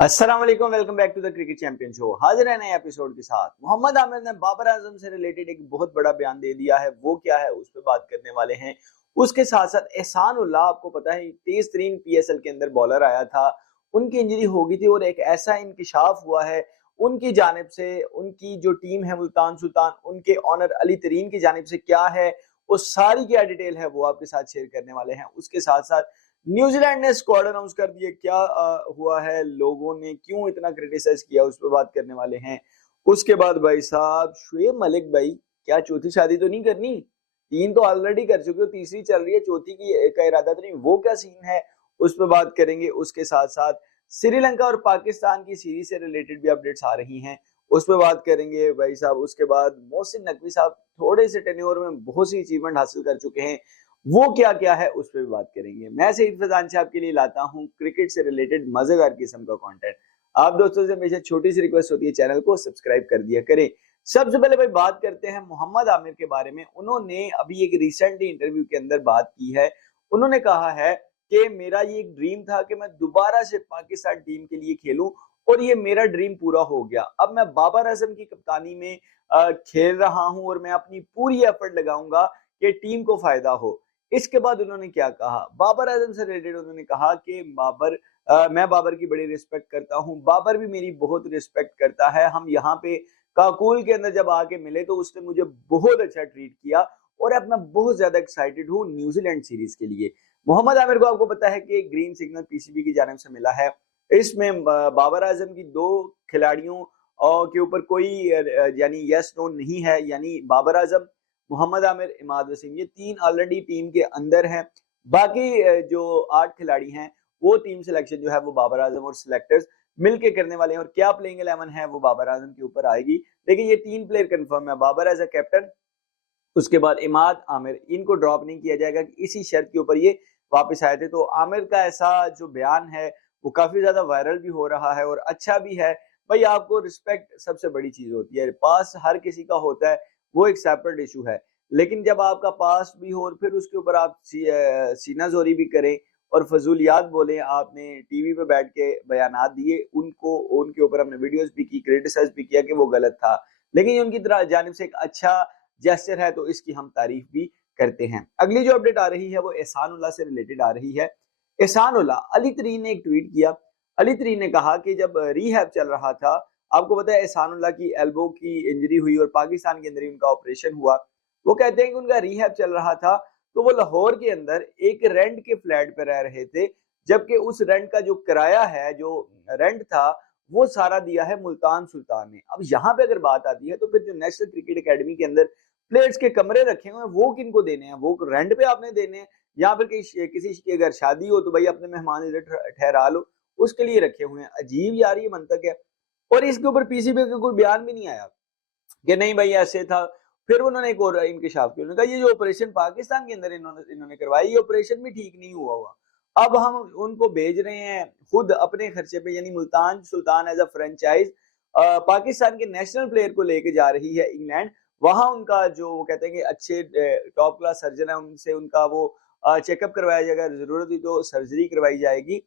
अस्सलाम वालेकुम, welcome back to the cricket champion show. हाजिर है नए एपिसोड के साथ। मोहम्मद आमिर ने बाबर आजम से रिलेटेड एक बहुत बड़ा बयान दे दिया है। वो क्या है उस पर बात करने वाले हैं। उसके साथ साथ एहसान उल्लाह, आपको पता है तेज तरीन पीएसएल के अंदर बॉलर आया था, उनकी इंजरी हो गई थी और एक ऐसा इंकिशाफ हुआ है उनकी जानिब से। उनकी जो टीम है मुल्तान सुल्तान, उनके ऑनर अली तरीन की जानिब से क्या है वो सारी क्या डिटेल है वो आपके साथ शेयर करने वाले हैं। उसके साथ साथ न्यूजीलैंड ने स्क्वाड अनाउंस कर दिया, क्या हुआ है, लोगों ने क्यों इतना क्रिटिसाइज किया, उस पर बात करने वाले हैं। उसके बाद भाई साहब शुएब मलिक भाई, क्या चौथी शादी तो नहीं करनी? तीन तो ऑलरेडी कर चुके हो, तीसरी चल रही है, चौथी की का इरादा तो नहीं, वो क्या सीन है उस पर बात करेंगे। उसके साथ साथ श्रीलंका और पाकिस्तान की सीरीज से रिलेटेड भी अपडेट्स आ रही हैं, उस पर बात करेंगे भाई साहब। उसके बाद मोहसिन नकवी साहब थोड़े से टेन्योर में बहुत सी अचीवमेंट हासिल कर चुके हैं, वो क्या क्या है उस पर भी बात करेंगे। मैं सईद फैजान से आपके लिए लाता हूं क्रिकेट से रिलेटेड मजेदार किस्म का कंटेंट। आप दोस्तों से हमेशा छोटी सी रिक्वेस्ट होती है, चैनल को सब्सक्राइब कर दिया करें। सबसे पहले भाई बात करते हैं मोहम्मद आमिर के बारे में। उन्होंने अभी एक रिसेंटली इंटरव्यू के अंदर बात की है। उन्होंने कहा है कि मेरा ये एक ड्रीम था कि मैं दोबारा से पाकिस्तान टीम के लिए खेलूं और ये मेरा ड्रीम पूरा हो गया। अब मैं बाबर आजम की कप्तानी में खेल रहा हूं और मैं अपनी पूरी एफर्ट लगाऊंगा कि टीम को फायदा हो। इसके बाद उन्होंने क्या कहा, बाबर आजम से रिलेटेड उन्होंने कहा कि मैं बाबर की बड़ी रिस्पेक्ट करता हूं, बाबर भी मेरी बहुत रिस्पेक्ट करता है। हम यहाँ पे काकुल के अंदर जब आके मिले तो उसने मुझे बहुत अच्छा ट्रीट किया और अब मैं बहुत ज्यादा एक्साइटेड हूँ न्यूजीलैंड सीरीज के लिए। मोहम्मद आमिर को आपको पता है कि ग्रीन सिग्नल पीसीबी की जानिब से मिला है। इसमें बाबर आजम की दो खिलाड़ियों के ऊपर कोई यानी यस नो नहीं है, यानी बाबर आजम, मोहम्मद आमिर, इमाद वसीम, ये तीन ऑलरेडी टीम के अंदर हैं। बाकी जो 8 खिलाड़ी हैं वो टीम सिलेक्शन जो है वो बाबर आजम और सिलेक्टर्स मिलके करने वाले हैं और क्या प्लेइंग 11 है वो बाबर आजम के ऊपर आएगी। लेकिन ये 3 प्लेयर कंफर्म है, बाबर एज अ कैप्टन, उसके बाद इमाद, आमिर, इनको ड्रॉप नहीं किया जाएगा। इसी शर्त के ऊपर ये वापस आए थे। तो आमिर का ऐसा जो बयान है वो काफी ज्यादा वायरल भी हो रहा है और अच्छा भी है। भाई आपको रिस्पेक्ट सबसे बड़ी चीज होती है, पास हर किसी का होता है, वो एक सेपरेट इशू है। लेकिन जब आपका पास भी हो और फिर उसके ऊपर आप सीना जोरी भी करें और फजूलियात बोले, आपने टीवी पे बैठ के बयानात दिए, उनको उनके ऊपर हमने वीडियोस भी की, क्रिटिसाइज भी किया कि वो गलत था, लेकिन ये उनकी तरह जानिब से एक अच्छा जेस्चर है तो इसकी हम तारीफ भी करते हैं। अगली जो अपडेट आ रही है वो एहसान उल्लाह से रिलेटेड आ रही है। एहसान उल्लाह, अली तरीन ने एक ट्वीट किया। अली तरीन ने कहा कि जब रीहैब चल रहा था, आपको पता है एहसान उल्लाह की एल्बो की इंजरी हुई और पाकिस्तान के अंदर ही उनका ऑपरेशन हुआ। वो कहते हैं कि उनका रीहैब चल रहा था तो वो लाहौर के अंदर एक रेंट के फ्लैट पे रह रहे थे, जबकि उस रेंट का जो किराया है, जो रेंट था, वो सारा दिया है मुल्तान सुल्तान ने। अब यहाँ पे अगर बात आती है तो फिर जो नेशनल क्रिकेट एकेडमी के अंदर प्लेयर्स के कमरे रखे हुए हैं वो किनको देने हैं? वो रेंट पे आपने देने हैं या फिर किसी की अगर शादी हो तो भाई अपने मेहमान इधर ठहरा लो, उसके लिए रखे हुए हैं। अजीब यार ये मंतक है। और इसके ऊपर पीसीबी का कोई बयान भी नहीं आया कि नहीं भाई ऐसे था। फिर उन्होंने एक और इंकशाफ किया, उन्होंने कहा ये जो ऑपरेशन पाकिस्तान के अंदर इन्होंने करवाया, ये ऑपरेशन भी ठीक नहीं हुआ। अब हम उनको भेज रहे हैं खुद अपने खर्चे पे, यानी Multan Sultan as a franchise Pakistan के नेशनल प्लेयर को लेके जा रही है इंग्लैंड। वहां उनका जो वो कहते हैं कि अच्छे टॉप क्लास सर्जन है, उनसे उनका वो चेकअप करवाया जाएगा, जरूरत हुई तो सर्जरी करवाई जाएगी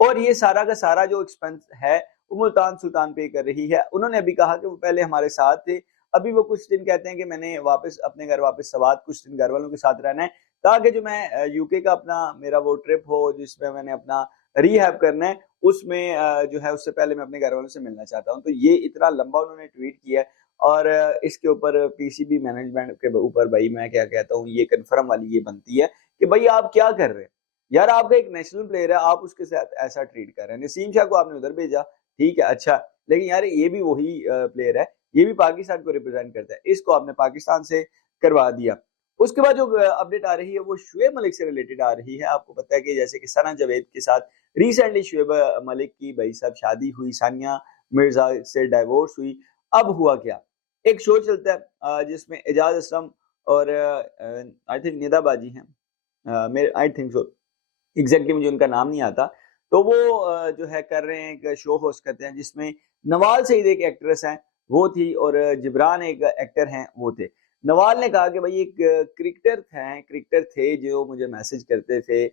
और ये सारा का सारा जो एक्सपेंस है वो मुल्तान सुल्तान पे कर रही है। उन्होंने अभी कहा कि वो पहले हमारे साथ थे, अभी वो कुछ दिन कहते हैं कि मैंने वापस अपने घर वापस सवात कुछ दिन घर वालों के साथ रहना है, ताकि जो मैं यूके का अपना मेरा वो ट्रिप हो जिसमें मैंने अपना रीहैब करना है, उसमें जो है उससे पहले मैं अपने घर वालों से मिलना चाहता हूँ। तो ये इतना लंबा उन्होंने ट्वीट किया है और इसके ऊपर पीसीबी मैनेजमेंट के ऊपर भाई मैं क्या कहता हूँ, ये कन्फर्म वाली ये बनती है कि भाई आप क्या कर रहे हैं यार। आपका एक नेशनल प्लेयर है, आप उसके साथ ऐसा ट्रीट कर रहे हैं। नसीम शाह को आपने उधर भेजा, ठीक है, अच्छा, लेकिन यार ये भी वही प्लेयर है, ये भी पाकिस्तान को रिप्रेजेंट करता है, इसको आपने पाकिस्तान से करवा दिया। उसके बाद जो अपडेट आ रही है वो शुएब मलिक से रिलेटेड आ रही है। आपको पता है कि जैसे कि सना जावेद के साथ रिसेंटली शुएब मलिक की भाई साहब शादी हुई, सानिया मिर्जा से डाइवोर्स हुई। अब हुआ क्या, एक शो चलता है जिसमें एजाज असलम और आई थिंक निदा बाजी हैं, मेरे आई थिंक सो, एग्जैक्टली मुझे उनका नाम नहीं आता। तो वो जो है कर रहे हैं, एक शो होस्ट करते हैं जिसमें नवाल सईद एक एक्ट्रेस हैं वो थी और जिब्रान एक एक्टर हैं वो थे। नवाल ने कहा कि भाई एक क्रिकेटर थे जो मुझे मैसेज करते थे,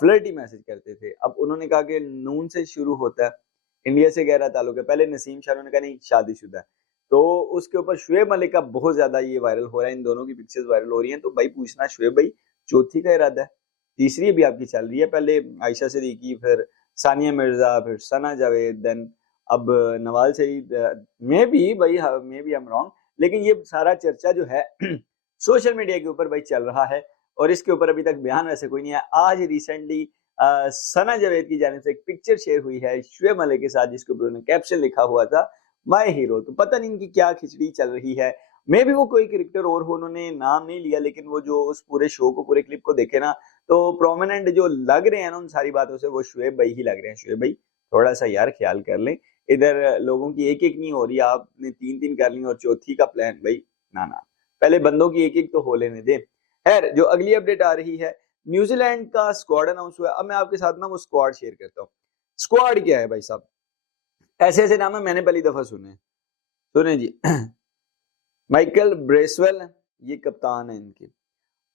फ्लर्टी मैसेज करते थे। अब उन्होंने कहा कि नून से शुरू होता है, इंडिया से गहरा ताल्लुक है। पहले नसीम शाह ने कहा नहीं शादीशुदा है, तो उसके ऊपर शुएब मलिक का बहुत ज्यादा ये वायरल हो रहा है, इन दोनों की पिक्चर्स वायरल हो रही हैं। तो भाई पूछना शुएब भाई चौथी का इरादा है? तीसरी भी आपकी चल रही है, पहले आयशा सिद्दीकी, फिर सानिया मिर्जा, फिर सना जावेद, देन अब नवाज सईद, मे बी भाई, maybe I am wrong, लेकिन ये सारा चर्चा जो है सोशल मीडिया के ऊपर भाई चल रहा है और इसके ऊपर अभी तक बयान वैसे कोई नहीं है। आज रिसेंटली सना जावेद की जानिब से एक पिक्चर शेयर हुई है शुएब मलिक के साथ, जिसके ऊपर उन्होंने कैप्शन लिखा हुआ था माय हीरो। तो पता नहीं इनकी क्या खिचड़ी चल रही है, मे भी वो कोई कैरेक्टर और हो, उन्होंने नाम नहीं लिया, लेकिन वो जो उस पूरे शो को, पूरे क्लिप को देखे ना, तो प्रोमिनेंट जो लग रहे हैं ना उन सारी बातों से, वो शुएब भाई ही लग रहे हैं। शुएब भाई थोड़ा सा यार ख्याल कर लें, इधर लोगों की एक एक नहीं हो रही, आपने तीन तीन कर ली और चौथी का प्लान भाई ना ना, पहले बंदों की एक एक तो हो लेने दे। खैर, जो अगली अपडेट आ रही है, न्यूजीलैंड का स्क्वाड अनाउंस हुआ। अब मैं आपके साथ ना वो स्क्वाड शेयर करता हूँ। स्क्वाड क्या है भाई साहब, ऐसे ऐसे नाम है मैंने पहली दफा सुने। सुने जी माइकल ब्रेसवेल, ये कप्तान है इनके।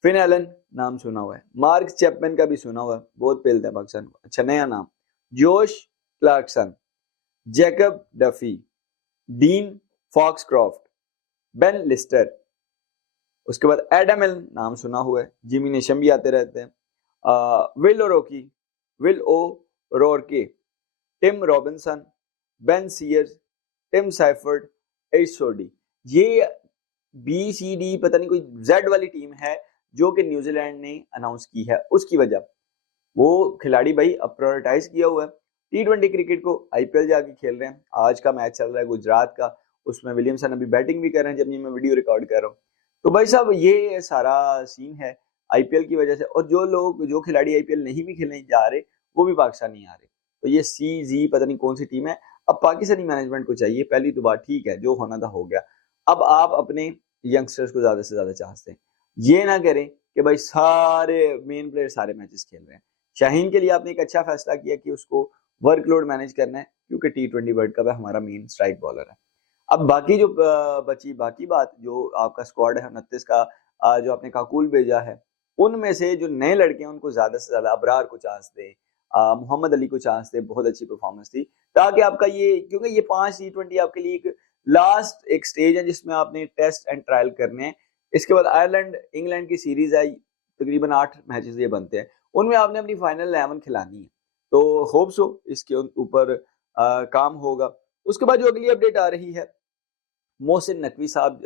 फिन एलन नाम सुना हुआ है, मार्क चैपमैन का भी सुना हुआ है, बहुत पेलता है पाकिस्तान को, अच्छा नया नाम। Josh Clarkson, Jacob Duffy, Dean Foxcroft, Ben Lister, उसके बाद एडम एल नाम सुना हुआ है, जिमी नेशम भी आते रहते हैं, will ओरोकी, will O रोरके, Tim Robinson, Ben seers, Tim ciphered, एशोडी। ये बी सी डी पता नहीं कोई जेड वाली टीम है जो कि न्यूजीलैंड ने अनाउंस की है। उसकी वजह वो खिलाड़ी भाई अब प्रायोरिटाइज किया हुआ है T20 क्रिकेट को, आईपीएल जाके खेल रहे हैं। आज का मैच चल रहा है गुजरात का, उसमें विलियमसन अभी बैटिंग भी कर रहे हैं जब मैं वीडियो रिकॉर्ड कर रहा हूँ। तो भाई साहब ये सारा सीन है आईपीएल की वजह से, और जो खिलाड़ी आईपीएल नहीं भी खेलने जा रहे वो भी पाकिस्तान नहीं आ रहे। तो ये सी जी पता नहीं कौन सी टीम है। अब पाकिस्तानी मैनेजमेंट को चाहिए, पहली तो बात ठीक है, जो होना था हो गया। अब आप अपने यंगस्टर्स को ज्यादा से ज्यादा चांस दें, ये ना करें कि भाई सारे मेन प्लेयर सारे मैचेस खेल रहे हैं। शाहीन के लिए आपने एक अच्छा फैसला किया कि उसको वर्कलोड मैनेज करना है, क्योंकि T20 वर्ल्ड कप है, हमारा मेन स्ट्राइक बॉलर है। अब बाकी जो बची बाकी बात, जो आपका स्क्वाड है 29 का, जो आपने काकुल भेजा है, उनमें से जो नए लड़के हैं उनको ज्यादा से ज्यादा अबरार को चांस दे, मोहम्मद अली को चांस दे, बहुत अच्छी परफॉर्मेंस थी, ताकि आपका ये, क्योंकि ये 5 T20 आपके लिए एक लास्ट एक स्टेज है जिसमें आपने टेस्ट एंड ट्रायल करने हैं। इसके बाद आयरलैंड इंग्लैंड की सीरीज आई, तकरीबन 8 मैचेस ये बनते हैं, उनमें आपने अपनी फाइनल 11 खिलानी है। तो होप सो इसके ऊपर काम होगा। उसके बाद जो अगली अपडेट आ रही है, मोहसिन नकवी साहब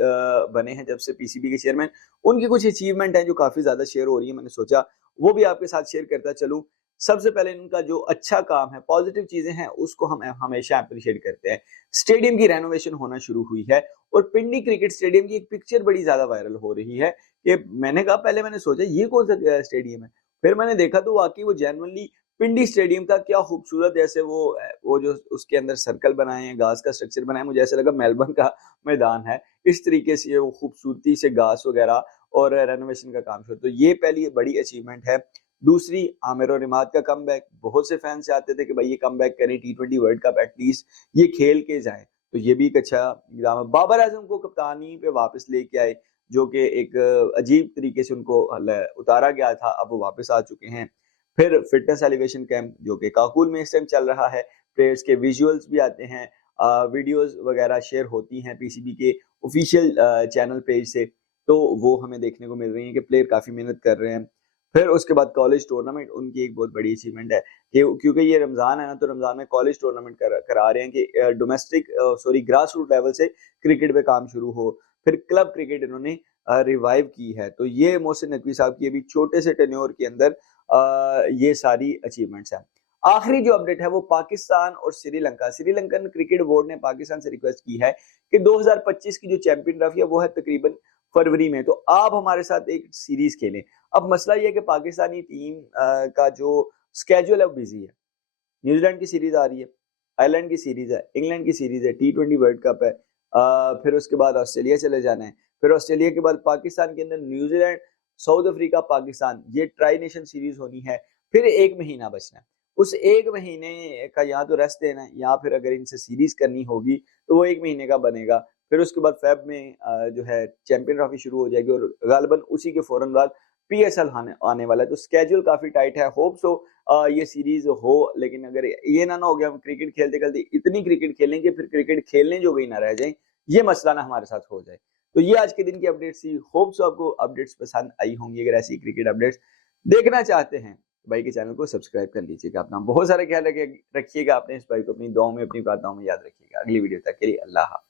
बने हैं जब से पीसीबी के चेयरमैन, उनकी कुछ अचीवमेंट है जो काफी ज्यादा शेयर हो रही है, मैंने सोचा वो भी आपके साथ शेयर करता चलूं। सबसे पहले इनका जो अच्छा काम है, पॉजिटिव चीजें हैं, उसको हम हमेशा अप्रिशिएट करते हैं। स्टेडियम की रेनोवेशन होना शुरू हुई है और पिंडी क्रिकेट स्टेडियम की एक पिक्चर बड़ी ज्यादा वायरल हो रही है कि मैंने कहा, पहले मैंने सोचा ये कौन सा स्टेडियम है, फिर मैंने देखा तो वाकई वो जेन्युइनली पिंडी स्टेडियम था। क्या खूबसूरत, जैसे वो जो उसके अंदर सर्कल बनाए हैं, घास का स्ट्रक्चर बनाया है, मुझे ऐसा लगा मेलबर्न का मैदान है। इस तरीके से वो खूबसूरती से घास वगैरह और रेनोवेशन का काम शुरू, तो ये पहली बड़ी अचीवमेंट है। दूसरी, आमिर और इमाद का कमबैक, बहुत से फैंस चाहते थे कि भाई ये कमबैक करें, T20 वर्ल्ड कप एटलीस्ट ये खेल के जाए, तो ये भी एक अच्छा इकदाम है। बाबर आजम को कप्तानी पे वापस लेके आए, जो कि एक अजीब तरीके से उनको उतारा गया था, अब वो वापस आ चुके हैं। फिर फिटनेस एलिवेशन कैंप जो कि काकुल में इस टाइम चल रहा है, प्लेयर्स के विजुअल्स भी आते हैं, वीडियोस वगैरह शेयर होती हैं पीसीबी के ऑफिशियल चैनल पेज से, तो वो हमें देखने को मिल रही है कि प्लेयर काफी मेहनत कर रहे हैं। फिर उसके बाद कॉलेज टूर्नामेंट, उनकी एक बहुत बड़ी अचीवमेंट है कि क्योंकि ये रमजान है ना, तो रमजान में कॉलेज टूर्नामेंट करा रहे हैं कि डोमेस्टिक ग्रास रूट लेवल से क्रिकेट पे काम शुरू हो। फिर क्लब क्रिकेट इन्होंने रिवाइव की है। तो ये मोहसिन नकवी साहब की अभी छोटे से टेन्योर के अंदर ये सारी अचीवमेंट्स हैं। आखिरी जो अपडेट है वो पाकिस्तान और श्रीलंका। श्रीलंकन क्रिकेट बोर्ड ने पाकिस्तान से रिक्वेस्ट की है कि 2025 की जो चैंपियन ट्रॉफी है वो है तकरीबन फरवरी में, तो आप हमारे साथ एक सीरीज खेलें। अब मसला ये है कि पाकिस्तानी टीम का जो स्केड्यूल है वो बिजी है। न्यूजीलैंड की सीरीज आ रही है, आयरलैंड की सीरीज है, इंग्लैंड की सीरीज है, T20 वर्ल्ड कप है, फिर उसके बाद ऑस्ट्रेलिया चले जाना है, फिर ऑस्ट्रेलिया के बाद पाकिस्तान के अंदर न्यूजीलैंड, साउथ अफ्रीका, पाकिस्तान, ये ट्राई नेशन सीरीज होनी है। फिर 1 महीना बचना है, उस 1 महीने का या तो रेस्ट देना है, या फिर अगर इनसे सीरीज करनी होगी तो वो 1 महीने का बनेगा। फिर उसके बाद फेब में जो है चैंपियन ट्रॉफी शुरू हो जाएगी और गालिबन उसी के फौरन बाद PSL आने वाला है, तो स्केड्यूल काफी टाइट है। होप सो ये सीरीज हो, लेकिन अगर ये ना हो गया हम क्रिकेट खेलते खेलते इतनी क्रिकेट खेलेंगे फिर क्रिकेट खेलने जो गई ना रह जाए, ये मसला ना हमारे साथ हो जाए। तो ये आज के दिन की अपडेट्स थी। होप सो आपको अपडेट्स पसंद आई होंगी। अगर ऐसी क्रिकेट अपडेट्स देखना चाहते हैं भाई के चैनल को सब्सक्राइब कर लीजिएगा। अपना बहुत सारा ख्याल रखिएगा। अपने इस भाई को अपनी दुआओं में, अपनी प्रार्थनाओं में याद रखिएगा। अगली वीडियो तक के लिए अल्लाह हाफ़िज़।